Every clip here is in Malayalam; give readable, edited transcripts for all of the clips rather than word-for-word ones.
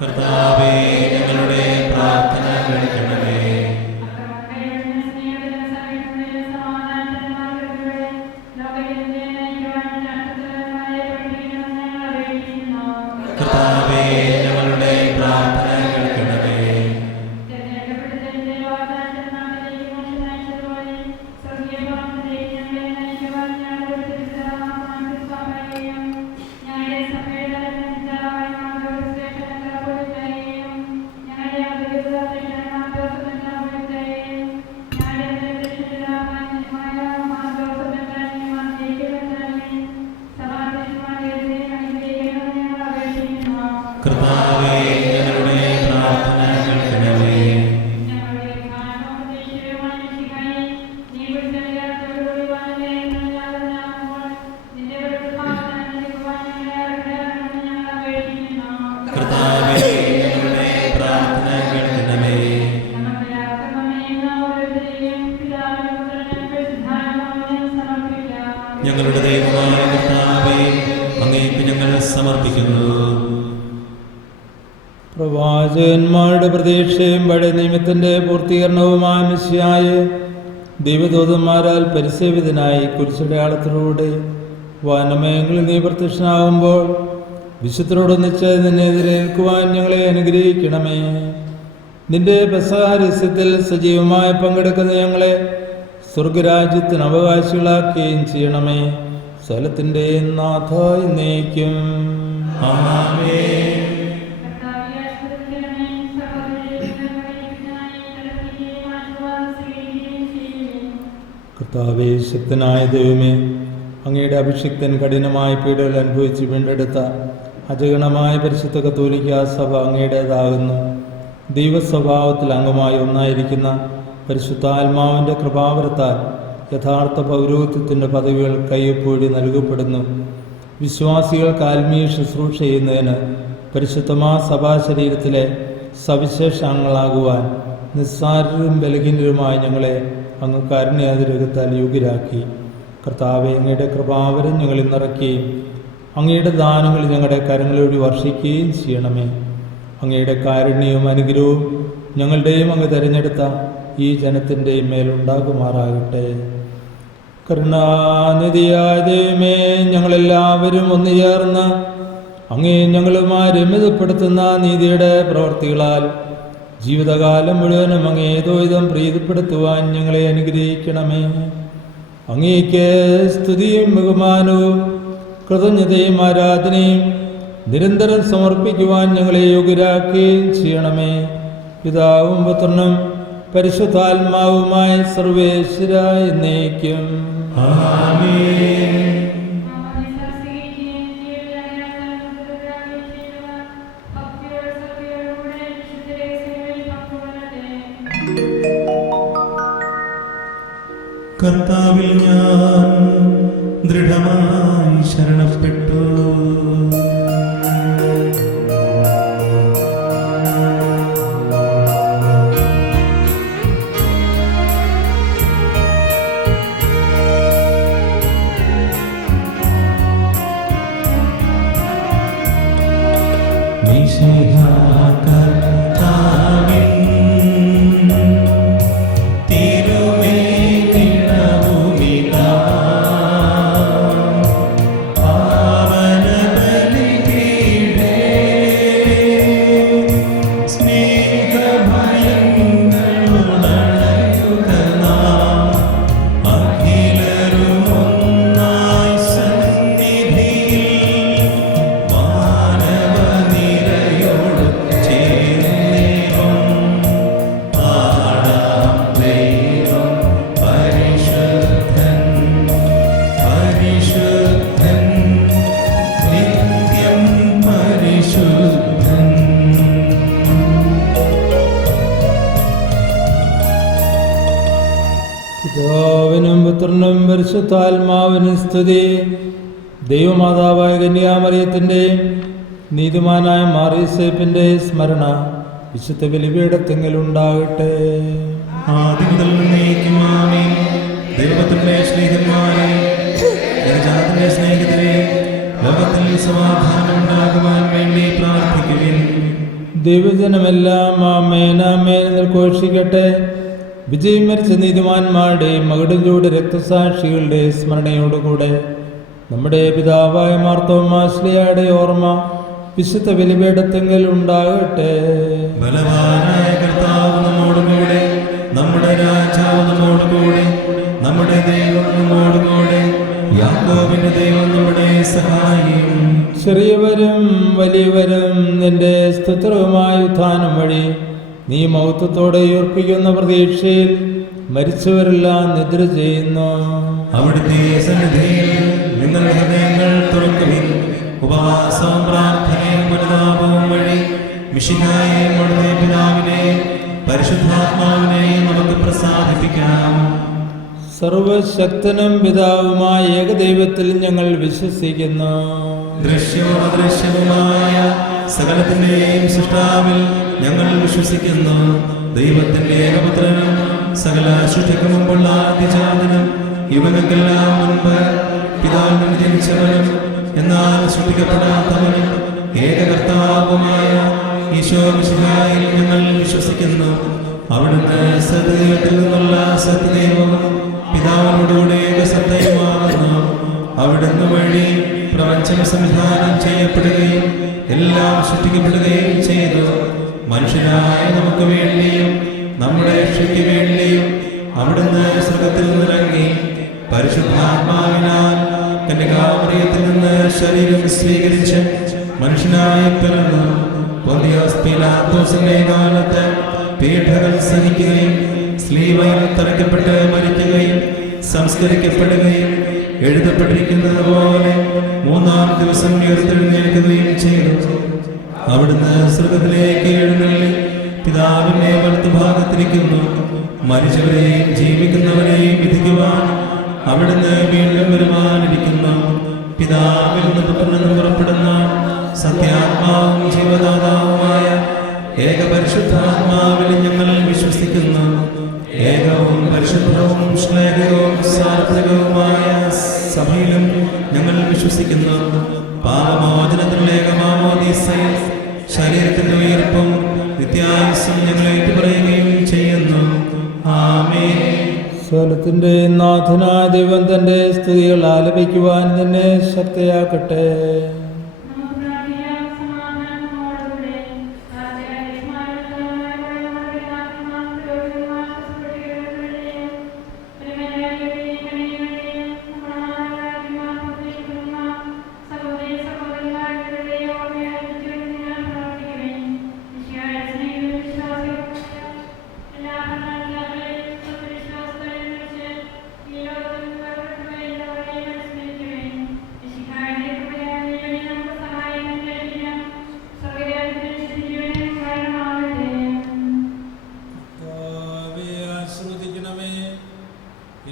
കർത്താവേ, ഞങ്ങളുടെ പ്രാർത്ഥന കേൾക്കണമേ. കർത്താവേ, ഞങ്ങളുടെ പ്രാർത്ഥന കേൾക്കണമേ. കർത്താവേ, ഞങ്ങളുടെ പ്രാർത്ഥന കേൾക്കണമേ. കർത്താവേ, ഞങ്ങളുടെ പ്രാർത്ഥന കേൾക്കണമേ. ഞങ്ങളുടെ ദൈവമായ കർത്താവേ, അങ്ങേക്ക് ഞങ്ങൾ സമർപ്പിക്കുന്നു. പ്രവാചകന്മാരുടെ പ്രതീക്ഷയും പഴയ നിയമത്തിന്റെ പൂർത്തീകരണവുമായ മിശിഹായെ ദൈവദൂതന്മാരാൽ പരിസേവിതനായി കുരിശടയാളത്തിലൂടെ വാനമയങ്ങളിൽ നീ പ്രത്യക്ഷനാകുമ്പോൾ വിശുദ്ധരോടൊന്നിച്ച് നിന്നെ എതിരേൽക്കുവാൻ ഞങ്ങളെ അനുഗ്രഹിക്കണമേ. നിന്റെ പെസഹാരസ്യത്തിൽ സജീവമായി പങ്കെടുക്കുന്ന ഞങ്ങളെ സ്വർഗരാജ്യത്തിന് അവകാശികളാക്കുകയും ചെയ്യണമേ. സ്ഥലത്തിൻ്റെ നാഥ എന്നേക്കും. ആമേൻ. കർത്താവേ, ശക്തനായ ദൈവമേ, അങ്ങയുടെ അഭിഷിക്തൻ കഠിനമായ പീഡകൾ അനുഭവിച്ച് വീണ്ടെടുത്ത അജഗണമായ പരിശുദ്ധ കത്തോലിക്കാ സഭ അങ്ങയുടേതാകുന്നു. ദൈവസ്വഭാവത്തിൽ അംഗമായി ഒന്നായിരിക്കുന്ന പരിശുദ്ധാത്മാവിൻ്റെ കൃപാവരത്താൽ യഥാർത്ഥ പൗരോഹിത്യത്തിൻ്റെ പദവികൾ കയ്യൊപ്പോഴി നൽകപ്പെടുന്നു. വിശ്വാസികൾക്ക് ആത്മീയ ശുശ്രൂഷ ചെയ്യുന്നതിന് പരിശുദ്ധമാ സഭാശരീരത്തിലെ സവിശേഷങ്ങളാകുവാൻ നിസ്സാരരും ബലഹീനരുമായ ഞങ്ങളെ അങ്ങ് കാരുണ്യാതിരകത്താൽ യോഗ്യരാക്കി. കർത്താവെ, അങ്ങയുടെ കൃപാവരം ഞങ്ങളിൽ നിറയ്ക്കുകയും അങ്ങയുടെ ദാനങ്ങൾ ഞങ്ങളുടെ കരങ്ങളിലൂടെ വർഷിക്കുകയും ചെയ്യണമേ. അങ്ങയുടെ കാരുണ്യവും അനുഗ്രഹവും ഞങ്ങളുടെയും അങ്ങ് തിരഞ്ഞെടുത്ത ഈ ജനത്തിൻ്റെയും മേലുണ്ടാകുമാറാകട്ടെ. കരുണാനിധിയായ ദൈവമേ, ഞങ്ങളെല്ലാവരും ഒന്നുചേർന്ന് അങ്ങേ ഞങ്ങളുമായി രമ്യതപ്പെടുത്തുന്ന നീതിയുടെ പ്രവർത്തികളാൽ ജീവിതകാലം മുഴുവനും അങ്ങേ ദ്വൈതം പ്രീതിപ്പെടുത്തുവാൻ ഞങ്ങളെ അനുഗ്രഹിക്കണമേ. അങ്ങേക്ക് സ്തുതിയും ബഹുമാനവും കൃതജ്ഞതയും ആരാധനയും നിരന്തരം സമർപ്പിക്കുവാൻ ഞങ്ങളെ യോഗ്യരാക്കുകയും ചെയ്യണമേ. പിതാവും പുത്രനും പരിശുദ്ധാത്മാവുമായ സർവേശ്വരായ എന്നേക്കും. ആമേൻ. കർത്താവിൽ ഞാൻ ദൃഢമായി ശരണപ്പെട്ടു. പിതാവിനും പുത്രനും പരിശുദ്ധാത്മാവിനും സ്തുതി. ദൈവമാതാവായ കന്യാമറിയത്തിൻ്റെയും നീതിമാനായ മാറിയോസേപ്പിൻ്റെ സ്മരണ വിശുദ്ധ ബലിപീഠത്തിങ്കലുണ്ടാകട്ടെ. ആദിമുതൽ എന്നേക്കും ആമേൻ. ദൈവത്തിന്റെ സ്നേഹിതന്മാരെ, ജനജാതിന്റെ സ്നേഹിതരെ, ലോകത്തിൽ സമാധാനം ഉണ്ടാകുവാൻ വേണ്ടി പ്രാർത്ഥിക്കുവിൻ. ദൈവജനമെല്ലാം ആമേൻ ആമേൻ എന്ന് ഘോഷിക്കട്ടെ. വിജയം വരിച്ച നീതിമാന്മാരുടെ മകുടഞ്ചൂട് രക്തസാക്ഷികളുടെ സ്മരണയോടുകൂടെ നമ്മുടെ പിതാവായ മാർത്തോമാശ്ലീഹയുടെ ഓർമ്മ വിശുദ്ധ ബലിപീഠത്തിങ്കൽ ഉണ്ടാകട്ടെ. ബലവാനായ കർത്താവ് നമ്മോടുകൂടെ, നമ്മുടെ രാജാവ് നമ്മോടുകൂടെ, നമ്മുടെ ദൈവം നമ്മോടുകൂടെ, യാക്കോബിന്റെ ദൈവം നമ്മുടെ സഹായം. ചെറിയവരും വലിയവരും നിന്റെ സ്തുത്രവുമായ ഉത്ഥാനം വഴി നീ മഹത്വത്തോടെ ഉയർപ്പിക്കുന്ന പ്രതീക്ഷയിൽ മരിച്ചവരെല്ലാം നിദ്ര ചെയ്യുന്നു. അവിടുത്തെ സന്നിധിയിൽ നിങ്ങളുടെ ഹൃദയങ്ങൾ തുറക്കുവിൻ. ഉപവാസവും പ്രാർത്ഥനയും അനുതാപവും വഴി മിശിഹായെയും അവിടുത്തെ പിതാവിനെയും പരിശുദ്ധാത്മാവിനെയും നമുക്ക് പ്രസാദിപ്പിക്കാം. സർവശക്തനും പിതാവുമായ ഏകദൈവത്തിൽ ഞങ്ങൾ വിശ്വസിക്കുന്നു. ദൃശ്യവും അദൃശ്യവുമായ സകലത്തിന്റെയും സൃഷ്ടാവിൽ ഞങ്ങൾ വിശ്വസിക്കുന്നു. ദൈവത്തിന്റെ ഏകപുത്രനും സകല സൃഷ്ടിക്ക് മുമ്പുള്ള ആദ്യജാതനും ഇവനക്കെല്ലാം മുൻപ് പിതാവിൽ നിന്ന് ജനിച്ചവനും എന്നാൽ സൃഷ്ടിക്കപ്പെടാത്തവനും ഏകകർത്താവുമായ ഈശോ മിശിഹായിൽ ഞങ്ങൾ വിശ്വസിക്കുന്നു. അവിടുന്ന് സത്യദൈവത്തിൽ നിന്നുള്ള സത്യദൈവവും പിതാവിനോടുകൂടെ ഏകസത്തയുമാകുന്നു. അവിടുന്ന് വഴി പ്രപഞ്ചം സംവിധാനം ചെയ്യപ്പെടുകയും എല്ലാം സൃഷ്ടിക്കപ്പെടുകയും ചെയ്തു. മനുഷ്യരായ നമുക്ക് വേണ്ടിയും നമ്മുടെ രക്ഷയ്ക്ക് വേണ്ടിയും അവിടുന്ന് സ്വർഗ്ഗത്തിൽ നിന്നിറങ്ങി പരിശുദ്ധാത്മാവിനാൽ കന്യകാമറിയത്തിൽ നിന്ന് ശരീരം സ്വീകരിച്ച് മനുഷ്യനായി പിറന്നു. പൊന്തിയോസ് പീലാത്തോസിന്റെ കാലത്ത് പീഡകൾ സഹിക്കുകയും സ്ലീവയിൽ തറയ്ക്കപ്പെട്ട് മരിക്കുകയും സംസ്കരിക്കപ്പെടുകയും എഴുതപ്പെട്ടിരിക്കുന്നത് പോലെ മൂന്നാം ദിവസം ഉയർത്തെഴുന്നേൽക്കുകയും ചെയ്തു. അവിടുന്ന് സ്വർഗ്ഗത്തിലേക്ക് എഴുന്നള്ളി പിതാവിന്റെ വലത്തുഭാഗത്തിരിക്കുന്നു. മരിച്ചവരെയും ജീവിക്കുന്നവരെയും വിധിക്കുവാൻ അവിടുന്ന് വീണ്ടും വരുവാനിരിക്കുന്നു. പിതാവിൽ നിന്ന് പുത്രനെന്ന് പുറപ്പെടുന്ന സത്യാത്മാവും ജീവദാതാവുമായ ഏകപരിശുദ്ധാത്മാവിൽ ഞങ്ങൾ വിശ്വസിക്കുന്നു. ഏകവും പരിശുദ്ധവും സ്നേഹവും സാർവത്രികവുമായ സഭയിലും ഞങ്ങൾ വിശ്വസിക്കുന്നു. പാപമോചനത്തിനുള്ള ഏകമാമോദീസയിൽ ശരീരത്തിന്റെ ഉയർപ്പും നിത്യായുസ്സും ഞങ്ങൾ ഏറ്റുപറയുകയും ചെയ്യുന്നു. ആമേൻ. സ്വലത്തിന്റെ നാഥനായ ദൈവം തന്റെ സ്തുതികൾ ആലപിക്കുവാൻ തന്നെ ശക്തിയാക്കട്ടെ.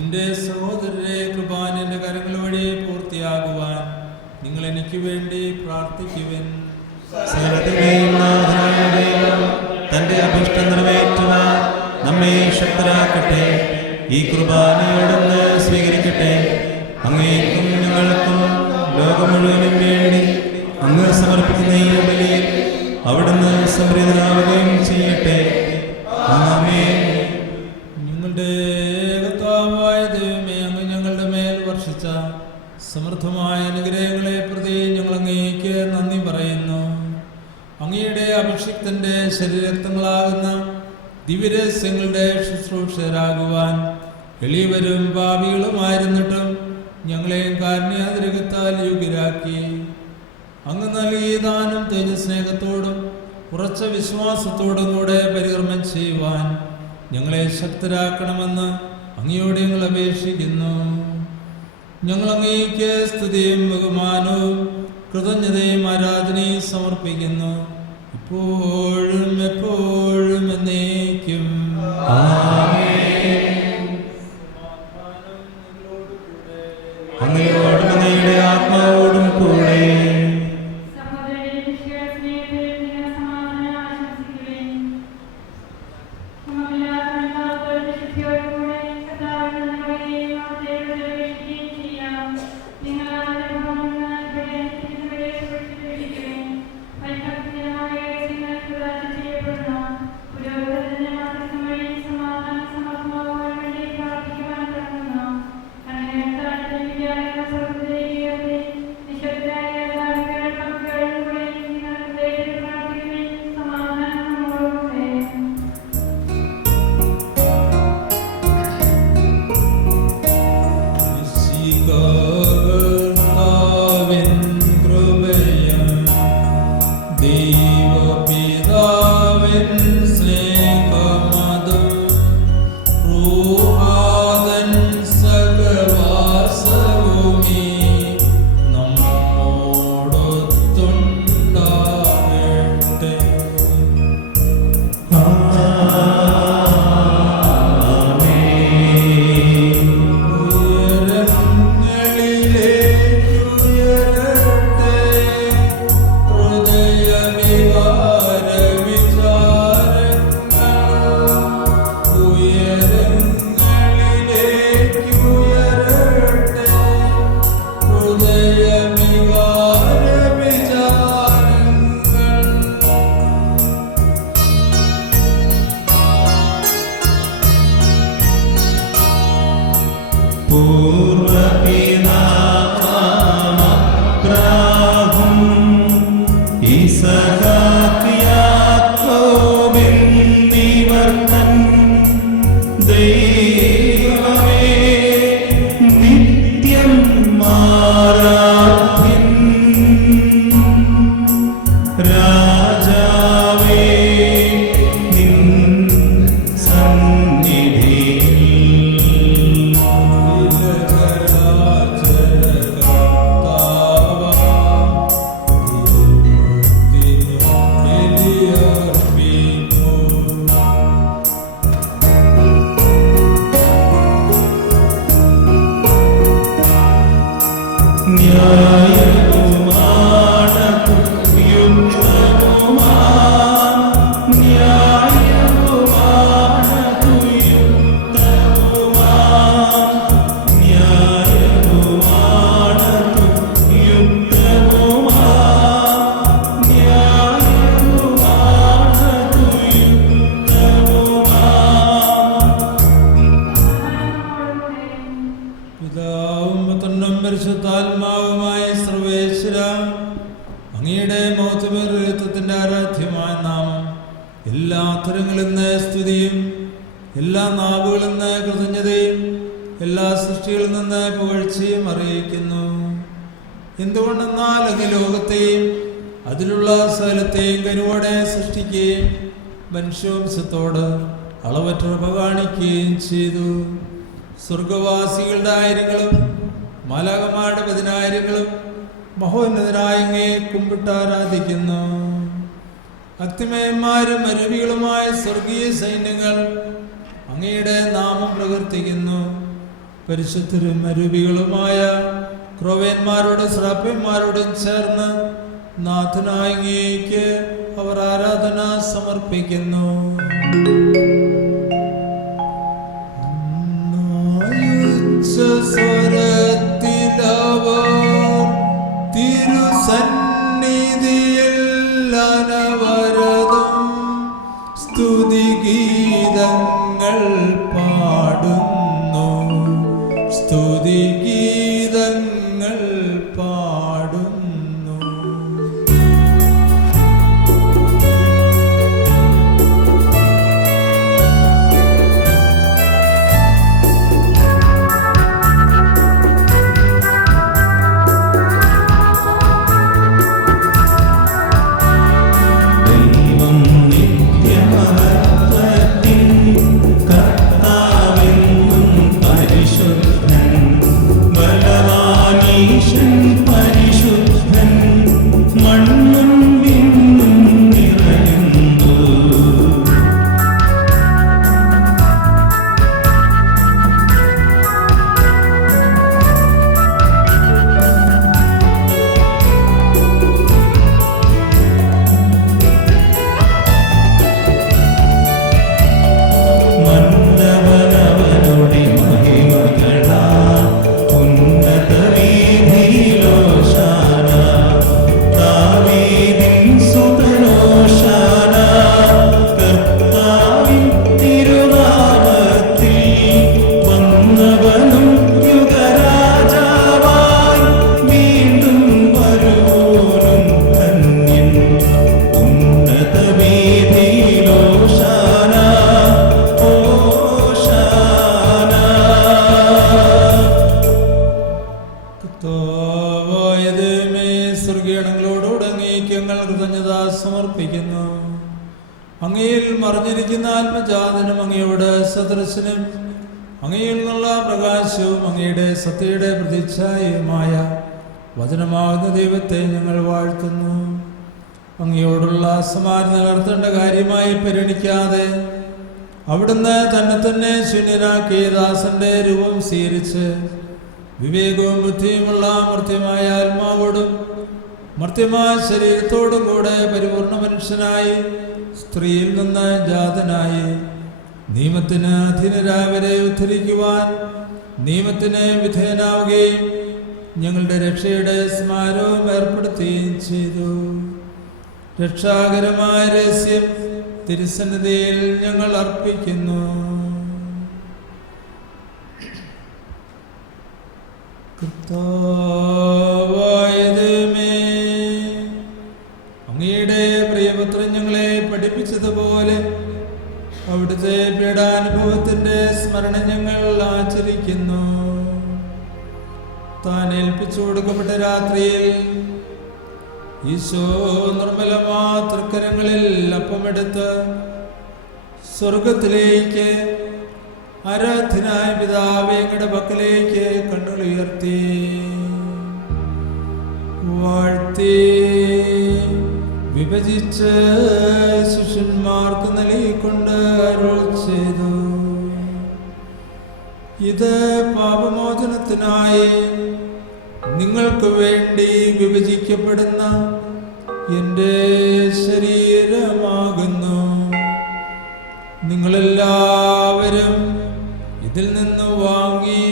എന്റെ സഹോദരരെ, കൃപാന്റെ കരങ്ങൾ വഴി പൂർത്തിയാകുവാൻ നിങ്ങൾ എനിക്ക് വേണ്ടി പ്രാർത്ഥിക്കുവിൻ. സകലത്തിന്റെയും നാഥനായ ദൈവം തന്റെ അഭിഷ്ടം നിറവേറ്റുവാൻ നമ്മെ ശക്തരാക്കട്ടെ. ഈ കുർബാനയോടൊന്ന് സ്വീകരിക്കട്ടെ. അങ്ങേക്കും ഞങ്ങൾക്കും ലോകം മുഴുവനും വേണ്ടി അങ്ങ് സമർപ്പിക്കുന്ന ഈ ബലിയിൽ അവിടുന്ന് സംപ്രീതനാവുകയും ചെയ്യട്ടെ. ആമേൻ. ഞങ്ങളുടെ കർത്താവായ ദൈവമേ, അങ്ങ് ഞങ്ങളുടെ മേൽ വർഷിച്ച സമൃദ്ധമായ അനുഗ്രഹങ്ങളെ പ്രതി ഞങ്ങൾ അങ്ങേക്ക് നന്ദി പറയുന്നു. അങ്ങയുടെ അഭിഷിക്തന്റെ ശരീരക്തങ്ങളാകുന്ന ദിവ്യരഹസ്യങ്ങളുടെ ശുശ്രൂഷകരാകുവാൻ എളിയവരും പാപികളുമായിരുന്നിട്ടും ഞങ്ങളെയും കാരുണ്യാതിരകത്താൽ യോഗ്യരാക്കി. അങ്ങ് നൽകിയ ദാനം തേജസ്നേഹത്തോടും ഉറച്ച വിശ്വാസത്തോടും കൂടെ പരികർമ്മം ചെയ്യുവാൻ ഞങ്ങളെ ശക്തരാക്കണമെന്ന് അങ്ങയോട് ഞങ്ങൾ അപേക്ഷിക്കുന്നു. ഞങ്ങൾ അങ്ങേക്ക് സ്തുതിയും ബഹുമാനവും കൃതജ്ഞതയും ആരാധനയും സമർപ്പിക്കുന്നു, ഇപ്പോഴും എപ്പോഴും എന്നേക്കും. അങ്ങയോടും അങ്ങയുടെ ആത്മാവോടും കൂടെ. ും ദൈവപിതാവിൻ സ്നേഹമതും റൂഹാദൻ സഹവാസവുമീ നമ്മോടൊത്തുണ്ടാകട്ടെ. പൂർവപിതാമബ്രാഹം ഈസഹാക്ക് യാക്കോബെന്നിവർ തൻ ദൈവമേ നിത്യം ആരാധ്യൻ രാജാവേ നിൻ സന്നിധിയിൽ പിതാവും പുത്രനും പരിശുദ്ധാത്മാവുമായ സർവേശ്വര, അങ്ങയുടെ മൗത്വത്തിന്റെ ആരാധ്യമായ നാമം എല്ലാ അധരങ്ങളിൽ നിന്ന് സ്തുതിയും എല്ലാ നാവുകളിൽ നിന്ന് കൃതജ്ഞതയും എല്ലാ സൃഷ്ടികളിൽ നിന്ന് പുകഴ്ചയും അറിയിക്കുന്നു. എന്തുകൊണ്ടെന്നാൽ അങ്ങ് ലോകത്തെയും അതിലുള്ള സകലത്തെയും കരുവോടെ സൃഷ്ടിക്കുകയും മനുഷ്യവംശത്തോട് അളവറ്റ കൃപ കാണിക്കുകയും ചെയ്തു. സ്വർഗവാസികളുടെ ആയിരങ്ങളും മാലാഖമാരുടെ 10,000-ങ്ങളും മഹോന്നതനായ അങ്ങയെ കുമ്പിട്ട് ആരാധിക്കുന്നു. അഗ്നിമയന്മാരും അരുവികളുമായ സ്വർഗീയ സൈന്യങ്ങൾ അങ്ങയുടെ നാമം പ്രകീർത്തിക്കുന്നു. പരിശുദ്ധരും അരുവികളുമായ ക്രോവേന്മാരോടും ശ്രാപ്യന്മാരോടും ചേർന്ന് നാഥനായ അങ്ങേക്ക് അവർ ആരാധന സമർപ്പിക്കുന്നു. സ്വരത്തിലവർ തിരുസന്നിധിയിൽ അനവരതം സ്തുതിഗീതങ്ങൾ പാടുന്നു, സ്തുതിഗീതങ്ങൾ പാടുന്നു. സമർപ്പിക്കുന്നു. അങ്ങയിൽ മറിഞ്ഞിരിക്കുന്ന ആത്മജാതനും അങ്ങയുടെ സദൃശനും അങ്ങയിൽ നിന്നുള്ള പ്രകാശവും അങ്ങയുടെ സത്യയുടെ പ്രതിച്ഛായയുമായ വചനമാകുന്ന ദൈവത്തെ ഞങ്ങൾ വാഴ്ത്തുന്നു. അങ്ങയോടുള്ള സമാനം നിലനിർത്തേണ്ട കാര്യമായി പരിഗണിക്കാതെ അവിടുന്ന് തന്നെ ശൂന്യനാക്കിയ ദാസന്റെ രൂപം സ്വീകരിച്ച് വിവേകവും ബുദ്ധിയുമുള്ള മർത്യമായ ആത്മാവോടും മർത്യമായ ശരീരത്തോടും കൂടെ പരിപൂർണ മനുഷ്യനായി സ്ത്രീയിൽ നിന്ന് ജാതനായി നിയമത്തിന് അധീനരായവരെ ഉദ്ധരിക്കുവാൻ നിയമത്തിന് വിധേയനാവുകയും ഞങ്ങളുടെ രക്ഷയുടെ സ്മാരവും ഏർപ്പെടുത്തുകയും ചെയ്തു. രക്ഷാകരമായ രഹസ്യം തിരുസന്നിധിയിൽ ഞങ്ങൾ അർപ്പിക്കുന്നു. കർത്താവായ ദൈവമേ, അങ്ങയുടെ പ്രിയപുത്രൻ ഞങ്ങളെ പഠിപ്പിച്ചതുപോലെ അവിടുത്തെ പീഡാനുഭവത്തിന്റെ സ്മരണ ഞങ്ങൾ ആചരിക്കുന്നു. താൻ ഏൽപ്പിച്ചു കൊടുക്കപ്പെട്ട രാത്രിയിൽ ഈശോ നിർമ്മലമാ തൃക്കരങ്ങളിൽ അപ്പമെടുത്ത് സ്വർഗത്തിലേക്ക് ആരാധനായ പിതാവേ അങ്ങയുടെ പക്കലേക്ക് കണ്ണുകൾ ഉയർത്തി വാഴ്ത്തി വിഭജിച്ച് ശിഷ്യന്മാർക്ക് നൽകിക്കൊണ്ട് അരുൾ ചെയ്തു, ഇത് പാപമോചനത്തിനായി നിങ്ങൾക്ക് വേണ്ടി വിഭജിക്കപ്പെടുന്ന എൻ്റെ ശരീരമാകുന്നു. നിങ്ങളെല്ലാവരും ഇതിൽ നിന്ന് വാങ്ങി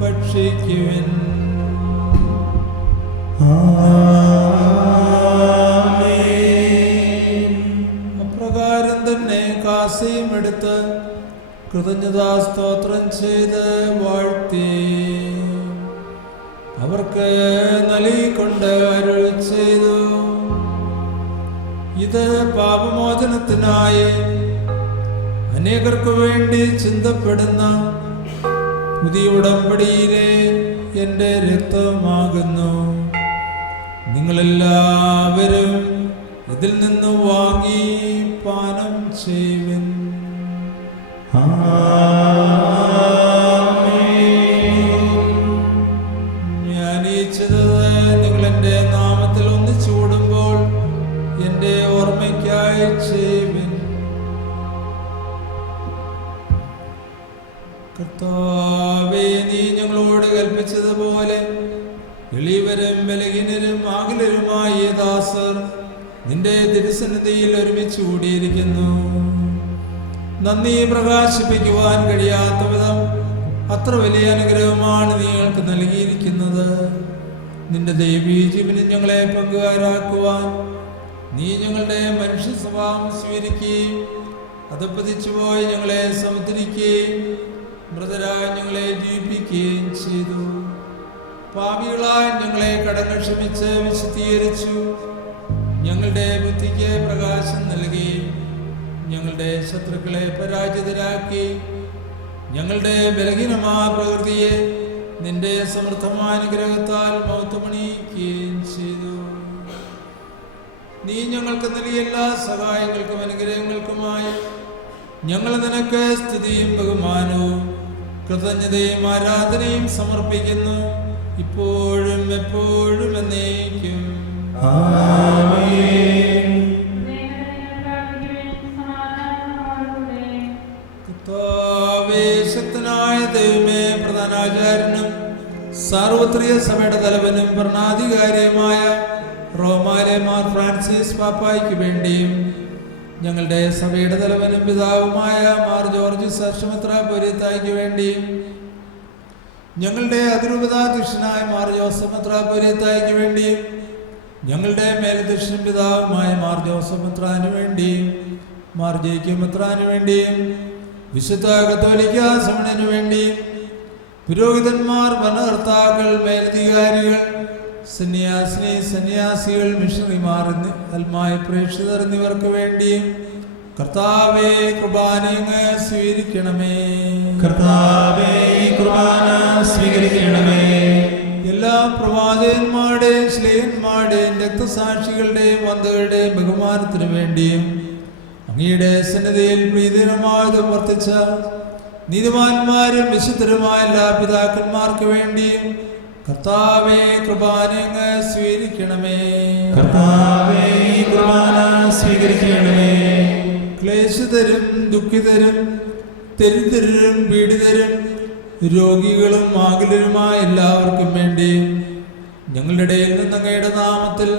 ഭക്ഷിക്കുവിൻ. അപ്രകാരം തന്നെ കാസയും എടുത്ത് കൃതജ്ഞതാ സ്തോത്രം ചെയ്ത് വാഴ്ത്തി അവർക്ക് നൽകിക്കൊണ്ട് അരുൾ ചെയ്തു, ഇത് പാപമോചനത്തിനായി അനേകർക്ക് വേണ്ടി ചിന്തപ്പെടുന്ന പുതിയ ഉടമ്പടിയിലെ എൻ്റെ രക്തമാകുന്നു. നിങ്ങളെല്ലാവരും ഇതിൽ നിന്ന് വാങ്ങി പാനം ചെയ്യുവിൻ. ഞാൻ ഈ ചെയ്തത് നിങ്ങൾ എൻ്റെ നാമത്തിൽ ഒന്നിച്ചു കൂടുമ്പോൾ എൻ്റെ ഓർമ്മയ്ക്കായി ചെയ്യുവിൻ. കർത്താവേ, നീ ഞങ്ങളോട് കൽപ്പിച്ചതുപോലെ എളിയവരും ബലഹീനരും ആകുലരുമായ ദാസർ നിന്റെ തിരുസന്നിധിയിൽ ഒരുമിച്ച് കൂടിയിരിക്കുന്നു. നന്ദി പ്രകാശിപ്പിക്കുവാൻ കഴിയാത്ത വിധം അത്ര വലിയ അനുഗ്രഹമാണ് നീങ്ങൾക്ക് നൽകിയിരിക്കുന്നത്. നിന്റെ ദൈവീ ജീവന് ഞങ്ങളെ പങ്കുകാരാക്കുവാൻ നീ ഞങ്ങളുടെ മനുഷ്യ സ്വഭാവം സ്വീകരിക്കുകയും അധപ്പതിച്ചുപോയി ഞങ്ങളെ സമുദ്രിക്കുകയും മൃതരായ ഞങ്ങളെ ജീവിപ്പിക്കുകയും ചെയ്തു. പാപികളായി ഞങ്ങളെ കടങ്ങൾ ക്ഷമിച്ച് വിശുദ്ധീകരിച്ചു. ഞങ്ങളുടെ ബുദ്ധിക്ക് പ്രകാശം നൽകി ഞങ്ങളുടെ ശത്രുക്കളെ പരാജിതരാക്കി ഞങ്ങളുടെ ബലഹീനമായ പ്രകൃതിയെ നിന്റെ സമൃദ്ധമായ അനുഗ്രഹത്താൽ മൗത്തമണിയിക്കുകയും ചെയ്തു. നീ ഞങ്ങൾക്ക് നൽകിയ എല്ലാ സഹായങ്ങൾക്കും അനുഗ്രഹങ്ങൾക്കുമായി ഞങ്ങൾ നിനക്ക് സ്തുതിയും ബഹുമാനവും കൃതജ്ഞതയും ആരാധനയും സമർപ്പിക്കുന്നു, ഇപ്പോഴും എപ്പോഴും എന്നേക്കും. ആമേൻ. കർത്താവേ, ശക്തനായ ദൈവമേ, പ്രധാനാചാര്യനും സാർവത്രിക സഭയുടെ തലവനും ഭരണാധികാരിയുമായ റോമാലെ മാർ ഫ്രാൻസിസ് പാപ്പായ്ക്ക് വേണ്ടിയും ഞങ്ങളുടെ സഭയുടെ തലവനും പിതാവുമായ മാർ ജോർജ് മെത്രാപ്പോലീത്തായ്ക്ക് വേണ്ടിയും ഞങ്ങളുടെ അതിരൂപതാധ്യക്ഷനായ മാർ ജോസഫ് മെത്രാപ്പോലീത്തായ്ക്ക് വേണ്ടിയും ഞങ്ങളുടെ മേലധ്യക്ഷൻ പിതാവുമായ മാർ ജോസഫ് മെത്രാന് വേണ്ടിയും മാർ ജേക്കബ് മെത്രാന് വേണ്ടിയും വിശുദ്ധ കത്തോലിക്ക സഭയ്ക്ക് വേണ്ടിയും പുരോഹിതന്മാർ, ഭരണകർത്താക്കൾ, മേലധികാരികൾ, സന്യാസികൾ, മിഷണറിമാർ, ആത്മായ പ്രേക്ഷിതർ എന്നിവർക്ക് വേണ്ടിയും കർത്താവേ കുർബാനയെ സ്വീകരിക്കണമേ. കർത്താവേ കുർബാന സ്വീകരിക്കണമേ. എല്ലാ പ്രവാചകന്മാരുടെയും ശ്ലേയന്മാരുടെയും രക്തസാക്ഷികളുടെയും വന്ധകളുടെയും ബഹുമാനത്തിനു വേണ്ടിയും അങ്ങയുടെ സന്നിധിയിൽ പ്രീതികരമായതും വർത്തിച്ച നീതിമാന്മാരും വിശുദ്ധരുമായ എല്ലാ പിതാക്കന്മാർക്ക് വേണ്ടിയും കർത്താവേ കുർബാന അങ്ങ് സ്വീകരിക്കണമേ. കർത്താവേ ഈ കുർബാന സ്വീകരിക്കണമേ. ക്ലേശിതരും ദുഃഖിതരും ദരിദ്രരും പീഡിതരും രോഗികളും ആകുലരുമായ എല്ലാവർക്കും വേണ്ടിയും ഞങ്ങളുടെ ഇടയിൽ നിന്ന് അങ്ങയുടെ നാമത്തിൽ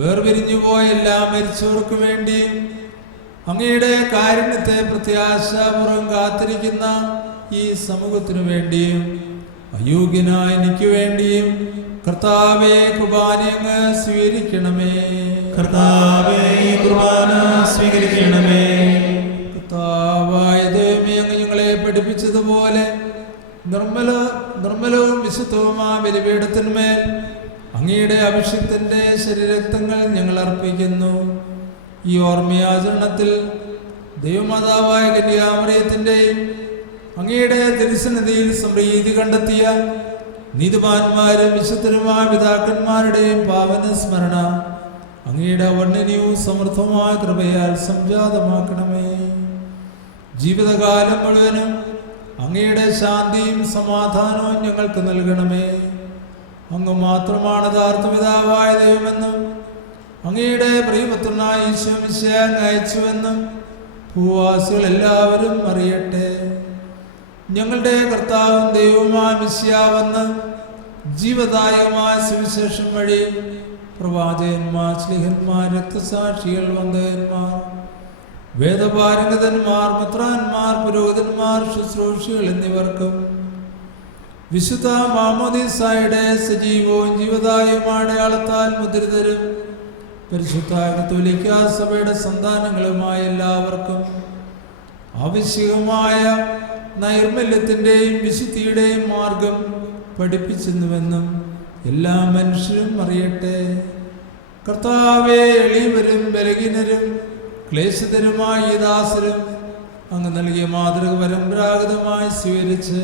വേർപിരിഞ്ഞു പോയ എല്ലാ മരിച്ചവർക്ക് വേണ്ടിയും അങ്ങയുടെ കാരുണ്യത്തെ പ്രത്യാശാപൂർവം കാത്തിരിക്കുന്ന ഈ സമൂഹത്തിനു വേണ്ടിയും അയോഗ്യനായ എനിക്ക് വേണ്ടിയും കർത്താവേ കുർബാന അങ്ങ് സ്വീകരിക്കണമേ. കർത്താവേ ഈ കുർബാന സ്വീകരിക്കണമേ. കർത്താവായ ദൈവമേ, അങ്ങ് ഞങ്ങളെ പഠിപ്പിച്ചതുപോലെ നിർമ്മലവും വിശുദ്ധവുമായ ബലിപീഠത്തിന്മേൽ അങ്ങയുടെ അഭിഷേകത്തിന്റെ ശരീരരക്തങ്ങൾ ഞങ്ങൾ അർപ്പിക്കുന്നു. ഈ ഓർമ്മയാചരണത്തിൽ ദൈവമാതാവായ കന്യാമറിയത്തിന്റെയും അങ്ങയുടെ തിരുസന്നിധിയിൽ സമൃദ്ധി കണ്ടെത്തിയ നീതിമാന്മാരും വിശുദ്ധരുമായ പിതാക്കന്മാരുടെയും പാവന സ്മരണ അങ്ങയുടെ വർണ്ണനീയവും സമൃദ്ധമായ കൃപയാൽ സംജാതമാക്കണമേ. ജീവിതകാലം മുഴുവനും അങ്ങയുടെ ശാന്തിയും സമാധാനവും ഞങ്ങൾക്ക് നൽകണമേ. അങ്ങ് മാത്രമാണ് യഥാർത്ഥ പിതാവായ ദൈവമെന്നും അങ്ങയുടെ പ്രിയപുത്രനായ ഈശോ മിശിഹായെ അയച്ചുവെന്നും ഭൂവാസികൾ എല്ലാവരും അറിയട്ടെ. ഞങ്ങളുടെ കർത്താവും ദൈവവുമായ മിശിഹാവെന്ന് ജീവദായകമായ സുവിശേഷം വഴി പ്രവാചകന്മാർ, ശ്ലീഹന്മാർ, രക്തസാക്ഷികൾ, വന്ദകന്മാർ, വേദപാരംഗതന്മാർ, മെത്രാന്മാർ, പുരോഹിതന്മാർ, ശുശ്രൂഷികൾ എന്നിവർക്കും വിശുദ്ധ മാമോദീസായുടെ സജീവവും ജീവദായകമായ അടയാളത്താൽ മുദ്രിതരും പരിശുദ്ധ കത്തോലിക്കാ സഭയുടെ സന്താനങ്ങളുമായ എല്ലാവർക്കും ആവശ്യകമായ നൈർമല്യത്തിൻ്റെയും വിശുദ്ധിയുടെയും മാർഗം പഠിപ്പിച്ചെന്നുവെന്നും എല്ലാ മനുഷ്യരും അറിയട്ടെ. കർത്താവേ, എളിയവരും ബലഹീനരും ക്ലേശിതരുമായ ഈ ദാസരും അങ്ങ് നൽകിയ മാതൃക പരമ്പരാഗതമായി സ്വീകരിച്ച്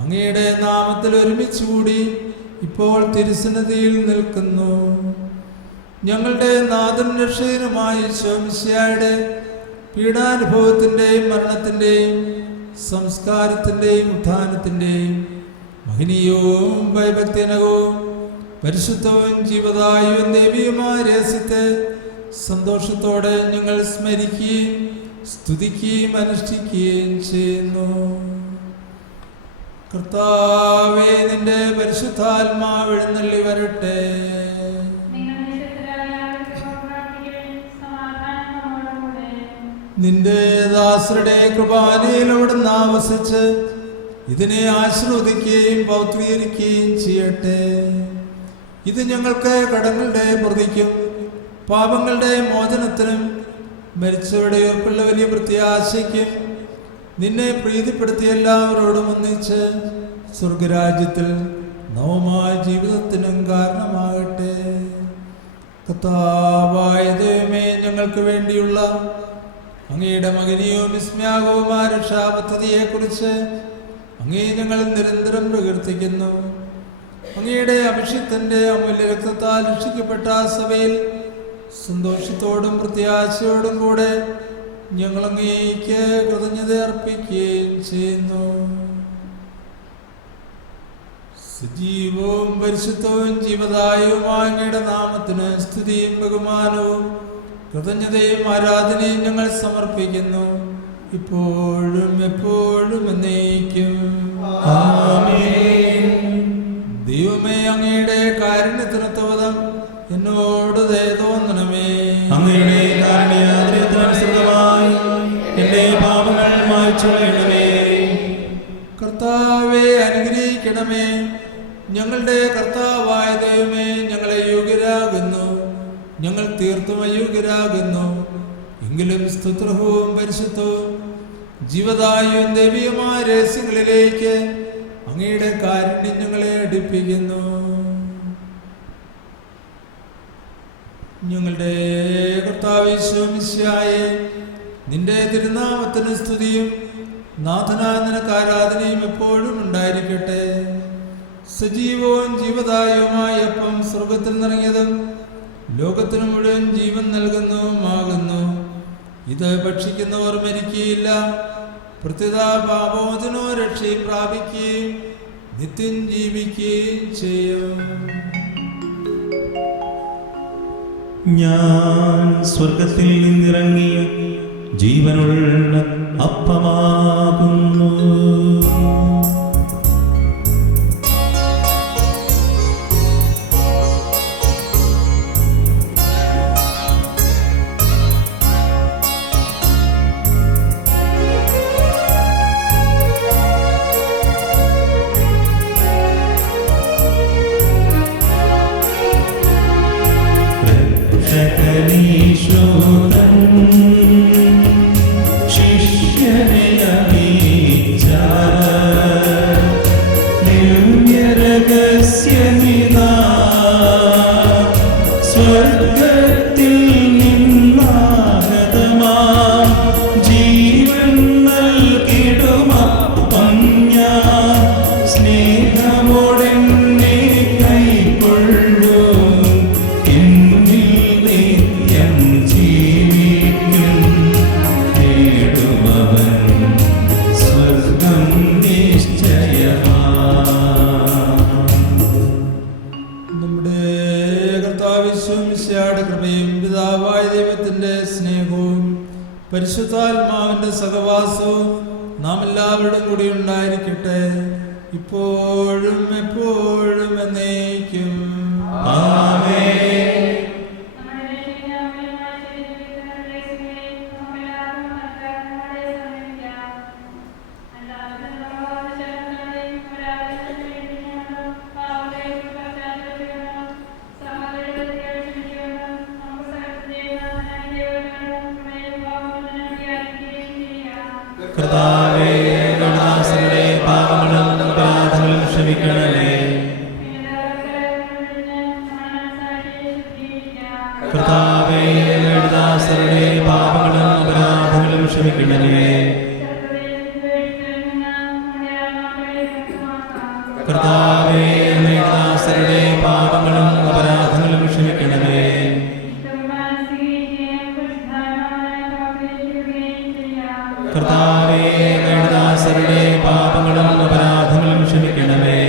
അങ്ങയുടെ നാമത്തിൽ ഒരുമിച്ച് കൂടി ഇപ്പോൾ തിരുസന്നിധിയിൽ നിൽക്കുന്നു. ഞങ്ങളുടെ നാഥൻ രക്ഷകനുമായ ഈശോ മിശിഹായുടെ പീഡാനുഭവത്തിൻ്റെയും മരണത്തിൻ്റെയും സംസ്കാരത്തിൻ്റെയും ഉത്ഥാനത്തിൻ്റെയും മഹനീയവും ഭയഭക്തിനകവും പരിശുദ്ധവും ജീവദായകവും ദൈവികമായ രഹസ്യത്തെ സന്തോഷത്തോടെ ഞങ്ങൾ സ്മരിക്കുകയും സ്തുതിക്കുകയും അനുഷ്ഠിക്കുകയും ചെയ്യുന്നു. കർത്താവേ, നിന്റെ പരിശുദ്ധാത്മാവ് എഴുന്നള്ളി വരട്ടെ. നിന്റെ ദാസരുടെ കൃപാനയിൽ അവിടുന്ന് ആവസിച്ച് ഇതിനെ ആശീർവദിക്കുകയും പൗത്രീകരിക്കുകയും ചെയ്യട്ടെ. ഇത് ഞങ്ങൾക്ക് കടങ്ങളുടെ പ്രതിക്കും പാപങ്ങളുടെ മോചനത്തിനും മരിച്ചവരുടെ ഉറപ്പുള്ള വലിയ പ്രത്യാശയ്ക്കും നിന്നെ പ്രീതിപ്പെടുത്തിയ എല്ലാവരോടും ഒന്നിച്ച് സ്വർഗരാജ്യത്തിൽ നവമായ ജീവിതത്തിനും കാരണമാകട്ടെ. കർത്താവായ ദൈവമേ, ഞങ്ങൾക്ക് വേണ്ടിയുള്ള അങ്ങയുടെ മകനീയവും വിസ്മയാകവുമായ രക്ഷാപദ്ധതിയെക്കുറിച്ച് അങ്ങേ ഞങ്ങൾ നിരന്തരം പ്രകീർത്തിക്കുന്നു. അങ്ങയുടെ അഭിഷിക്തന്റെ അമൂല്യ രക്തത്താൽ രക്ഷിക്കപ്പെട്ട സഭയിൽ സന്തോഷത്തോടും പ്രത്യാശയോടും കൂടെ ഞങ്ങൾ അങ്ങേക്ക് കൃതജ്ഞത അർപ്പിക്കുകയും ചെയ്യുന്നു. സജീവവും പരിശുദ്ധവും ജീവദായകവുമായ അങ്ങയുടെ നാമത്തിന് സ്തുതിയും ബഹുമാനവും കൃതജ്ഞതയും ആരാധനയും ഞങ്ങൾ സമർപ്പിക്കുന്നു, ഇപ്പോഴും എപ്പോഴും എന്നേക്കും. ആമേൻ. ദൈവമേ, അങ്ങയുടെ കാരുണ്യത്തിനൊത്തവധം എന്നോട് ദയ തോന്നണമേ. അങ്ങയുടെ കാരുണ്യാദ്രതനുസൃതമായി എന്റെ പാപങ്ങൾ മായ്ച്ചുകളയണമേ. കർത്താവെ, അനുഗ്രഹിക്കണമേ. ഞങ്ങളുടെ കർത്താവായ ദൈവമേ, ഞങ്ങളെ യോഗ്യരാകുന്നു, ഞങ്ങൾ തീർത്തും അയോഗ്യരാകുന്നു. എങ്കിലും സ്തുത്രവും പരിശുദ്ധവും ജീവദായകവും ദൈവികമായ രഹസ്യങ്ങളിലേക്ക് അങ്ങയുടെ കാരുണ്യം ഞങ്ങളെ അടുപ്പിക്കുന്നു. ഞങ്ങളുടെ കർത്താവേ ഈശോ മിശിഹായേ, നിന്റെ തിരുനാമത്തിന് സ്തുതിയും നാഥനായ നിനക്ക് ആരാധനയും എപ്പോഴും ഉണ്ടായിരിക്കട്ടെ. സജീവവും ജീവദായകവുമായ അപ്പം സ്വർഗത്തിൽ നിറങ്ങിയതും ലോകത്തിന് മുഴുവൻ ജീവൻ നൽകുന്നതുമാകുന്നു. ഇത് ഭക്ഷിക്കുന്നവർ മരിക്കുകയില്ല, പ്രത്യുത പാപമോചനോ രക്ഷയും പ്രാപിക്കുകയും നിത്യം ജീവിക്കുകയും ചെയ്യും. ഞാൻ സ്വർഗത്തിൽ നിന്നിറങ്ങിയ ജീവനുള്ള അപ്പമാകുന്നു. സ്വർഗത്തിൽ നിന്നാഗതമാം ജീവൻ നൽകിടുമപ്പം ഞാൻ സ്നേഹമോടെന്നെ കൈക്കൊള്ളൂ. എന്നിൽ നിത്യം ജീവിക്കും നേടുമവൻ സ്വർഗം നിശ്ചയമാ. കൃപയും പിതാവായ ദൈവത്തിന്റെ സ്നേഹവും പരിശുദ്ധാത്മാവിന്റെ സഹവാസവും നാം എല്ലാവരുടെയും കൂടി ഉണ്ടായിരിക്കട്ടെ, ഇപ്പോഴും എപ്പോഴും എന്നേക്കും. ആമേൻ. കർത്താവേ, ദാസരുടെ പാപങ്ങളും അപരാധങ്ങളും ക്ഷമിക്കണമേ. കർത്താവേ, ദാസരുടെ പാപങ്ങളും അപരാധങ്ങളും ക്ഷമിക്കണമേ. കർത്താവേ, ദാസരുടെ പാപങ്ങളും അപരാധങ്ങളും ക്ഷമിക്കണമേ. കർത്താവേ, ദാസരുടെ പാപങ്ങളും അപരാധങ്ങളും ക്ഷമിക്കണമേ.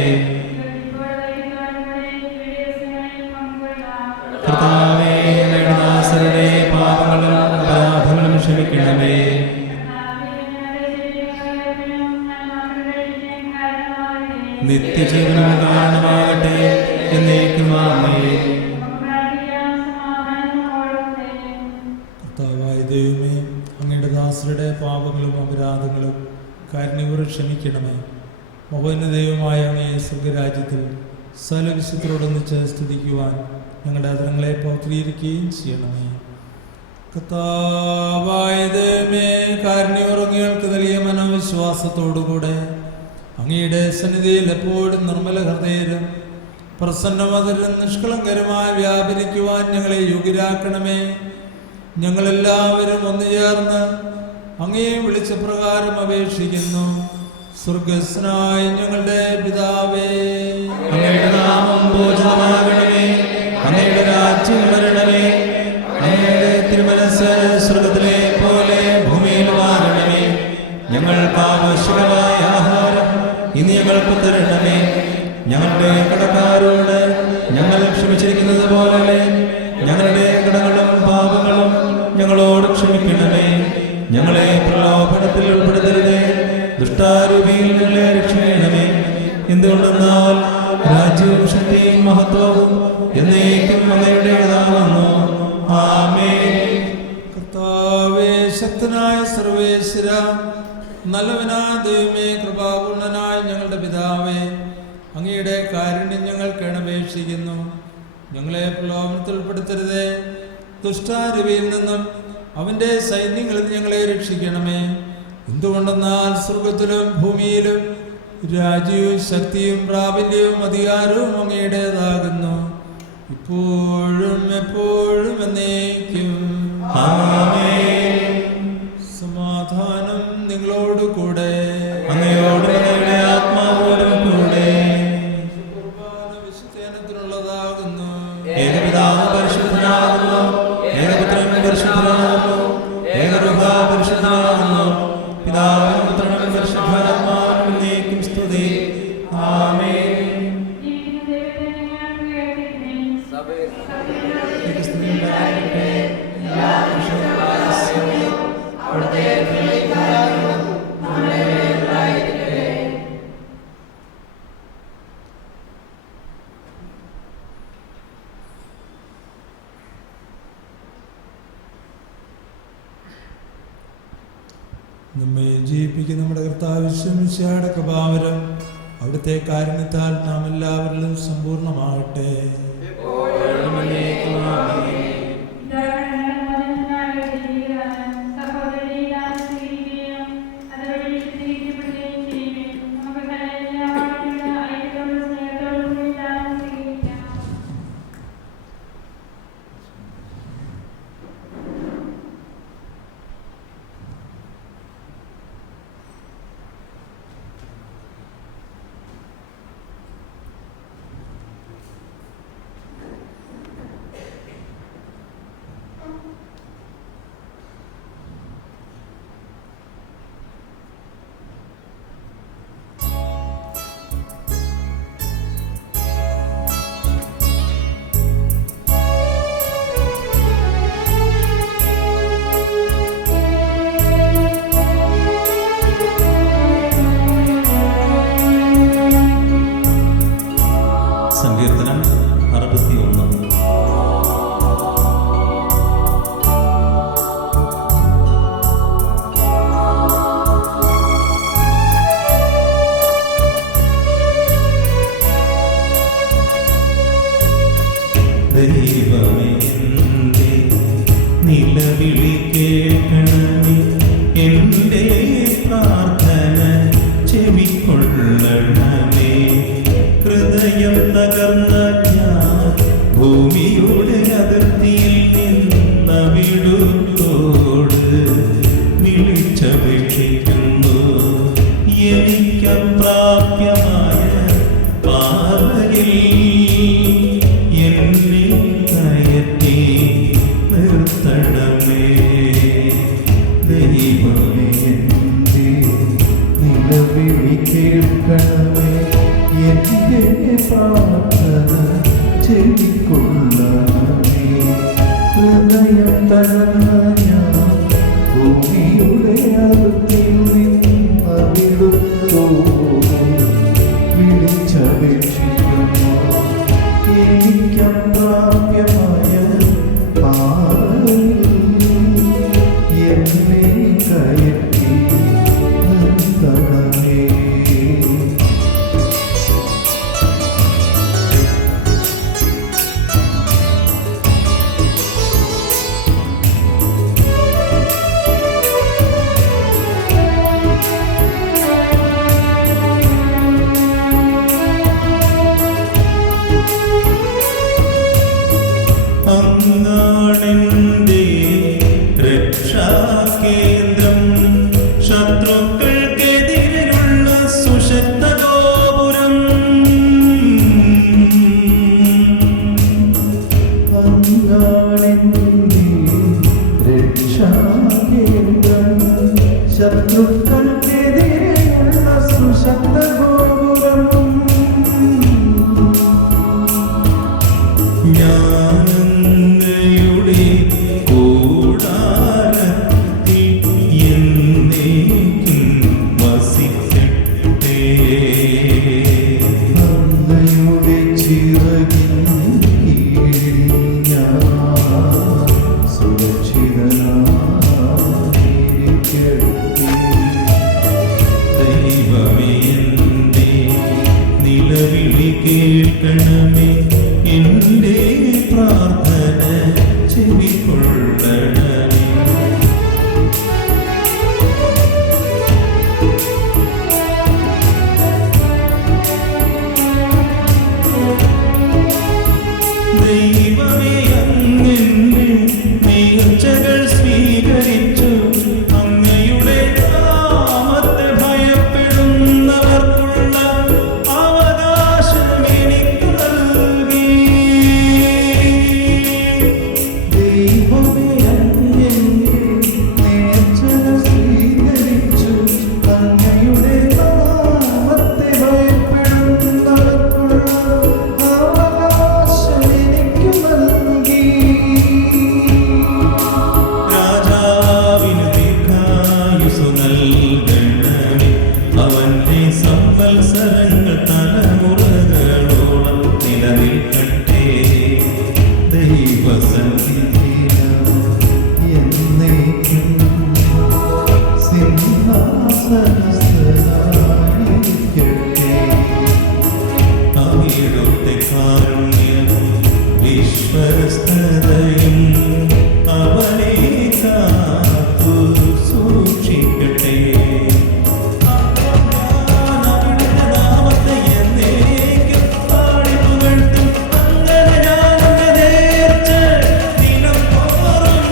കർത്താവേ, ദാസരുടെ പാപങ്ങളും അപരാധങ്ങളും ക്ഷമിക്കണമേ. നിത്യജീവനം കാരണമാകട്ടെ എന്നേക്കും. ആമേൻ. കർത്താവായ ദൈവമേ, അങ്ങയുടെ ദാസരുടെ പാപങ്ങളും അപരാധങ്ങളും കാരുണ്യപൂർവ്വം ക്ഷമിക്കണമേ. മഹോന്നത ദൈവമായ അങ്ങയെ സ്വർഗരാജ്യത്തിൽ സകലവിശുദ്ധരോടൊന്നിച്ച് സ്തുതിക്കുവാൻ ഞങ്ങളുടെ അധരങ്ങളെ പൗത്രീകരിക്കുകയും ചെയ്യണമേ. കർത്താവായ ദൈവമേ, കാരുണ്യപൂർവ്വങ്ങൾക്ക് നൽകിയ മനോവിശ്വാസത്തോടുകൂടെ അങ്ങയുടെ സന്നിധിയിൽ എപ്പോഴും നിർമ്മല ഹൃദയരും പ്രസന്നമതരും നിഷ്കളങ്കരുമായി വ്യാപരിക്കുവാൻ ഞങ്ങളെ യോഗ്യരാക്കണമേ. ഞങ്ങളെല്ലാവരും ഒന്നുചേർന്ന് അങ്ങയെ വിളിച്ച പ്രകാരം അപേക്ഷിക്കുന്നു. സ്വർഗസ്നായ ഞങ്ങളുടെ പിതാവേ, അങ്ങയുടെ നാമം പൂജിതമാകണമേ. അങ്ങയുടെ രാജ്യം വരണമേ. അങ്ങയുടെ തിരുമനസ്സ് സ്വർഗത്തിലെ പോലെ ഭൂമിയിലുമാകണമേ. ഞങ്ങൾക്ക് ആവശ്യമായ ആഹാരം ഇന്ന് ഞങ്ങൾക്ക് തരണമേ. ഞങ്ങളുടെ കടക്കാരോട് ഞങ്ങൾ ക്ഷമിച്ചിരിക്കുന്നത് പോലെ ഞങ്ങളുടെ കടങ്ങളും പാപങ്ങളും ഞങ്ങളോട് ക്ഷമിക്കണമേ. ഞങ്ങളെ പ്രലോഭനത്തിൽ ഉൾപ്പെടുത്തരുതേ, ദുഷ്ടാരൂപിയിൽ ഞങ്ങളെ രക്ഷിക്കണമേ. എന്തുകൊണ്ടെന്നാൽ രാജ്യവും ശക്തിയും മഹത്വവും എന്നേക്കും അങ്ങയുടേതാകുന്നു. ആമേൻ. കർത്താവേ, ശക്തനായ സർവേശ്വര, നല്ലവനായ ദൈവമേ, കൃപാപൂർണനായ ഞങ്ങളുടെ പിതാവേ, അങ്ങയുടെ കാരുണ്യം ഞങ്ങൾ കേണപേക്ഷിക്കുന്നു. ഞങ്ങളെ പ്രലോഭനത്തിൽ ഉൾപ്പെടുത്തരുതേ, ദുഷ്ടാരൂപിയിൽ നിന്നും അവന്റെ സൈന്യങ്ങളിൽ ഞങ്ങളെ രക്ഷിക്കണമേ. എന്തുകൊണ്ടെന്നാൽ സ്വർഗത്തിലും ഭൂമിയിലും രാജ്യവും ശക്തിയും പ്രാബല്യവും അധികാരവും അങ്ങയുടേതാകുന്നു, ഇപ്പോഴും എപ്പോഴും എന്നേക്കും. ആമേൻ. സമാധാനം നിങ്ങളോട് കൂടെ. അങ്ങയോടും അങ്ങയുടെ ആത്മാവോടും കൂടെ. പരിശുദ്ധനാകുന്നു. ഏകരൂപ പരിശുദ്ധനാകുന്നു. പിതാവിനും പുത്രനും പരിശുദ്ധാത്മാവിനും എന്നേക്കും സ്തുതി. ആമേൻ. നമ്മെ ജീവിപ്പിക്കുന്ന നമ്മുടെ കർത്താവ് യേശുമിശിഹായുടെ കൃപാവരം അവിടുത്തെ കാരുണ്യത്താൽ നാം എല്ലാവരിലും സമ്പൂർണ്ണമാകട്ടെ. സങ്കീർത്തനം 61. ദൈവമേ എൻ്റെ നിലവിളി കേൾക്കണമേ, എൻ്റെ പ്രാർത്ഥന ചെവിക്കൊള്ളണമേ. ഹൃദയം തകർന്ന ഞാൻ ഭൂമിയുടെ അതിർത്തിയിൽ നിന്നവിടുത്തോട് വിളിച്ചപേക്ഷിക്കുന്നു. എനിക്കപ്രാപ്യമായ പാതയിൽ എന്നെ കയറ്റി നിർത്തണമേ. ദൈവമേ എൻ്റെ നിലവിളി കേൾക്കണമേ, എന്റെ പ്രാർത്ഥന ചെവിക്കൊള്ളണമേ. ഹൃദയം തകർന്ന ഞാൻ ഭൂമിയുടെ അതിർത്തിയിൽ നിന്നവിടുത്തോട് വിളിച്ചപേക്ഷിക്കുന്നു. എനിക്കപ്രാപ്യമായ പാതയിൽ എന്നെ കയറ്റി നിർത്തണമേ. അങ്ങാണെന്റെ രക്ഷാകേന്ദ്രം, ശത്രുക്കൾക്കെതിരെയുള്ള സുശക്ത ഗോപുരം. അങ്ങാണെന്റെ രക്ഷാകേന്ദ്രം,